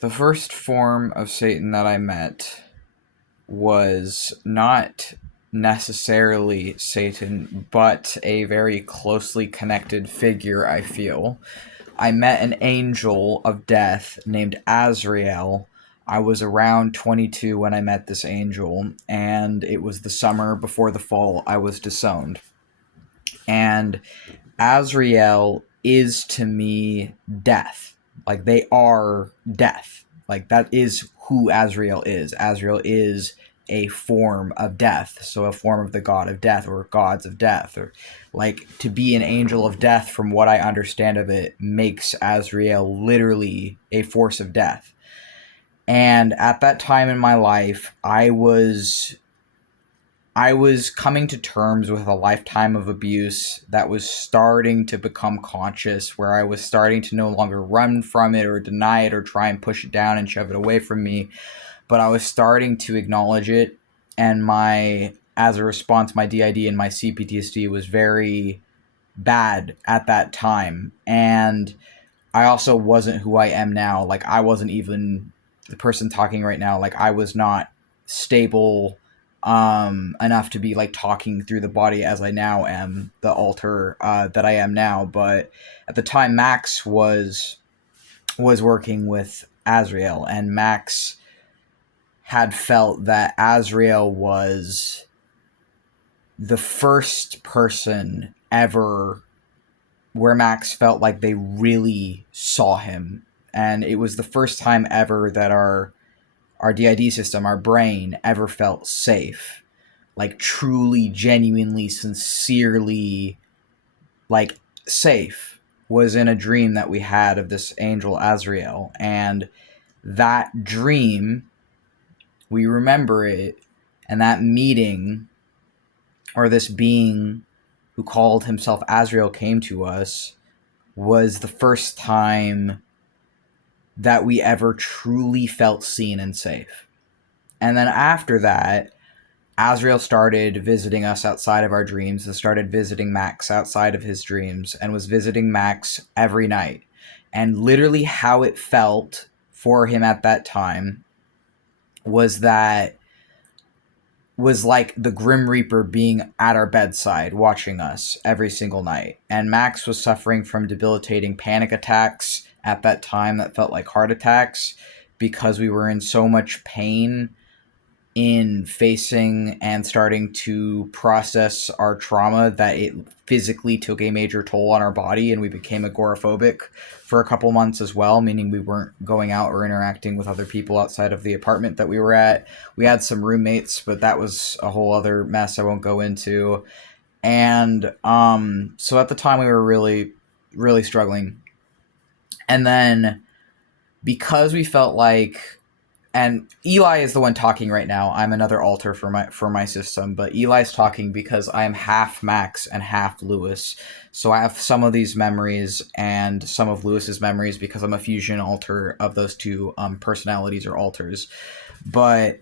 The first form of Satan that I met was not necessarily Satan, but a very closely connected figure, I feel. I met an angel of death named Azrael. I was around 22 when I met this angel, and it was the summer before the fall I was disowned. And Azrael is to me death. Like, they are death. Like, that is who Azrael is. Azrael is a form of death, so a form of the god of death or gods of death. Or, like, to be an angel of death, from what I understand of it, makes Azrael literally a force of death. And at that time in my life, I was coming to terms with a lifetime of abuse that was starting to become conscious, where I was starting to no longer run from it or deny it or try and push it down and shove it away from me, but I was starting to acknowledge it. And as a response, my DID and my CPTSD was very bad at that time. And I also wasn't who I am now. Like, I wasn't even the person talking right now. Like, I was not stable enough to be like talking through the body as I now am, the alter that I am now. But at the time, Max was working with Azrael, and Max had felt that Azrael was the first person ever where Max felt like they really saw him. And it was the first time ever that our DID system, our brain, ever felt safe. Like, truly, genuinely, sincerely, like, safe, was in a dream that we had of this angel Azrael. And that dream, we remember it, and that meeting, or this being who called himself Azrael came to us, was the first time that we ever truly felt seen and safe. And then after that, Azrael started visiting us outside of our dreams and started visiting Max outside of his dreams and was visiting Max every night. And literally, how it felt for him at that time was that was like the Grim Reaper being at our bedside watching us every single night. And Max was suffering from debilitating panic attacks at that time that felt like heart attacks, because we were in so much pain in facing and starting to process our trauma that it physically took a major toll on our body, and we became agoraphobic for a couple months as well, meaning we weren't going out or interacting with other people outside of the apartment that we were at. We had some roommates, but that was a whole other mess I won't go into. And so at the time, we were really, really struggling. And then, because we felt like, and Eli is the one talking right now. I'm another alter for my system, but Eli's talking because I am half Max and half Lewis. So I have some of these memories and some of Lewis's memories because I'm a fusion alter of those two personalities or alters. But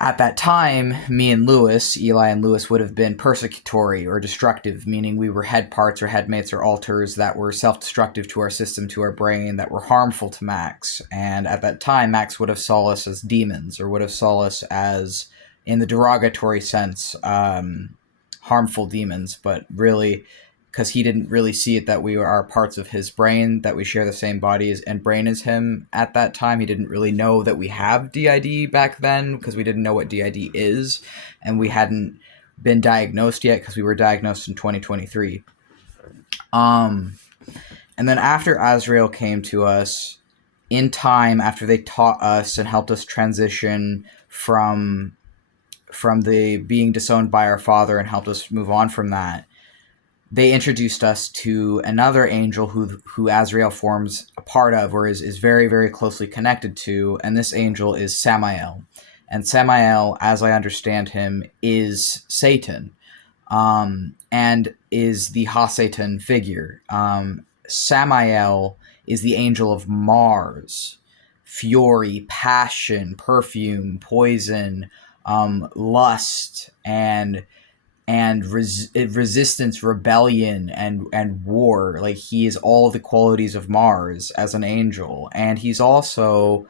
at that time, me and Lewis, Eli and Lewis, would have been persecutory or destructive, meaning we were head parts or headmates or alters that were self-destructive to our system, to our brain, that were harmful to Max. And at that time, Max would have saw us as demons, or would have saw us as, in the derogatory sense, harmful demons. But really, because he didn't really see it that we are parts of his brain, that we share the same bodies and brain as him at that time. He didn't really know that we have DID back then, because we didn't know what DID is, and we hadn't been diagnosed yet, because we were diagnosed in 2023. And then after Azrael came to us, in time, after they taught us and helped us transition from the being disowned by our father and helped us move on from that, they introduced us to another angel who Azrael forms a part of, or is very, very closely connected to, and this angel is Samael. And Samael, as I understand him, is Satan, and is the Ha-Satan figure. Samael is the angel of Mars, fury, passion, perfume, poison, lust, and and resistance, rebellion, and war. Like, he is all the qualities of Mars as an angel, and he's also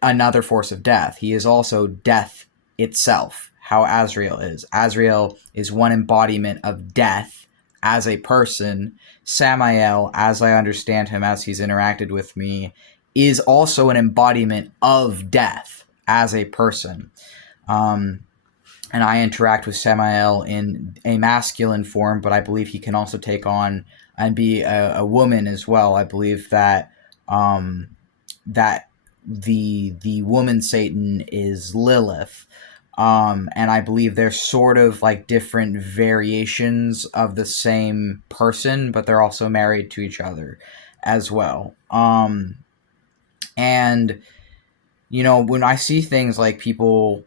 another force of death. He is also death itself, how Azrael is. Azrael is one embodiment of death as a person. Samael, as I understand him, as he's interacted with me, is also an embodiment of death as a person. And I interact with Samael in a masculine form, but I believe he can also take on and be a woman as well. I believe that that the woman Satan is Lilith. And I believe they're sort of like different variations of the same person, but they're also married to each other as well. And when I see things like people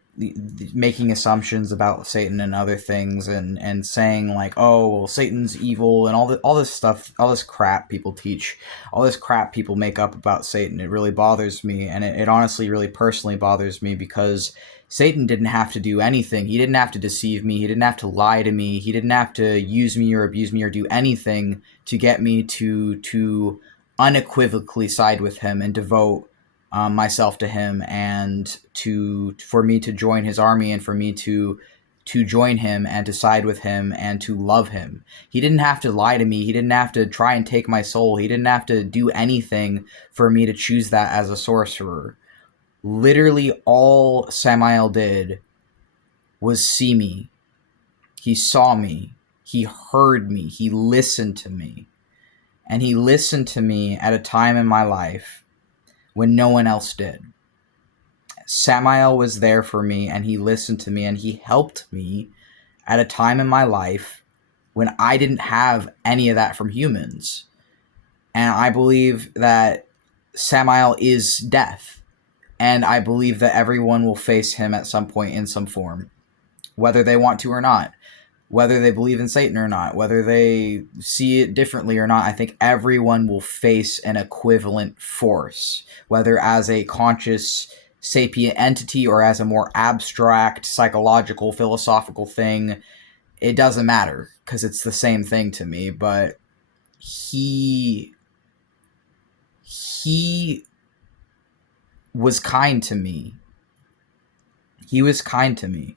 making assumptions about Satan and other things, and saying like, oh, well, Satan's evil, and all this stuff, all this crap people teach, all this crap people make up about Satan, it really bothers me. And it honestly really personally bothers me, because Satan didn't have to do anything. He didn't have to deceive me. He didn't have to lie to me. He didn't have to use me or abuse me or do anything to get me to unequivocally side with him and devote myself to him, and for me to join his army, and for me to join him and to side with him and to love him. He didn't have to lie to me. He didn't have to try and take my soul. He didn't have to do anything for me to choose that as a sorcerer. Literally all Samael did was see me. He saw me. He heard me. He listened to me. And he listened to me at a time in my life when no one else did. Samael was there for me, and he listened to me, and he helped me at a time in my life when I didn't have any of that from humans. And I believe that Samael is death. And I believe that everyone will face him at some point in some form, whether they want to or not, whether they believe in Satan or not, whether they see it differently or not. I think everyone will face an equivalent force, whether as a conscious sapient entity or as a more abstract psychological philosophical thing. It doesn't matter, because it's the same thing to me. But he was kind to me. He was kind to me.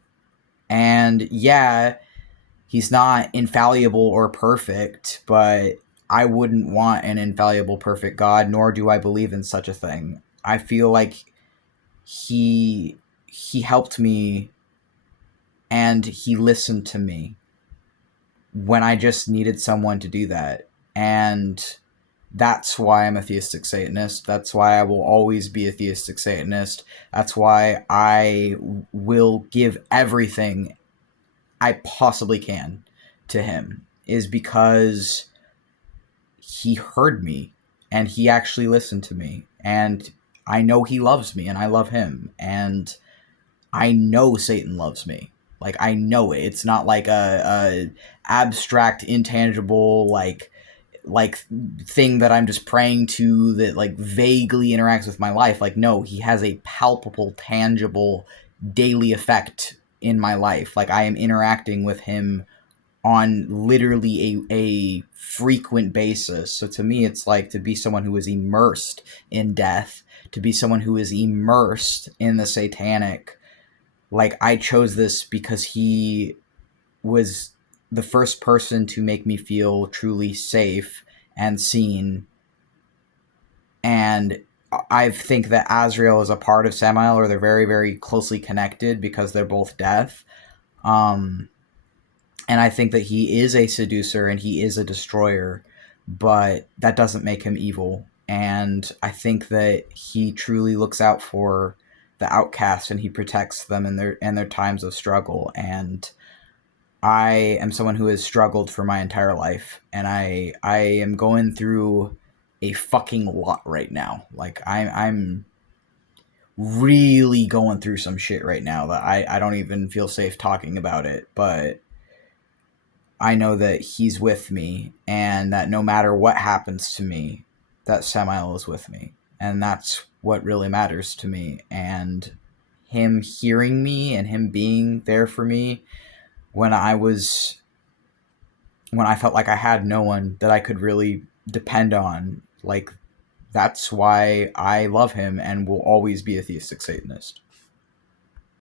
And yeah, he's not infallible or perfect, but I wouldn't want an infallible, perfect God, nor do I believe in such a thing. I feel like he helped me, and he listened to me when I just needed someone to do that. And that's why I'm a theistic Satanist. That's why I will always be a theistic Satanist. That's why I will give everything I possibly can to him, is because he heard me, and he actually listened to me, and I know he loves me, and I love him, and I know Satan loves me. Like, I know it. It's not like a abstract, intangible, like thing that I'm just praying to, that like vaguely interacts with my life. Like, no, he has a palpable, tangible, daily effect in my life. Like, I am interacting with him on literally a frequent basis. So to me, it's like, to be someone who is immersed in death, to be someone who is immersed in the satanic. Like, I chose this because he was the first person to make me feel truly safe and seen. And I think that Azrael is a part of Samael, or they're very, very closely connected, because they're both death. And I think that he is a seducer and he is a destroyer, but that doesn't make him evil. And I think that he truly looks out for the outcast, and he protects them in their times of struggle. And I am someone who has struggled for my entire life, and I am going through a fucking lot right now. Like, I'm really going through some shit right now that I don't even feel safe talking about it, but I know that he's with me, and that no matter what happens to me, that Samael is with me. And that's what really matters to me. And him hearing me and him being there for me when I felt like I had no one that I could really depend on. Like, that's why I love him and will always be a theistic Satanist.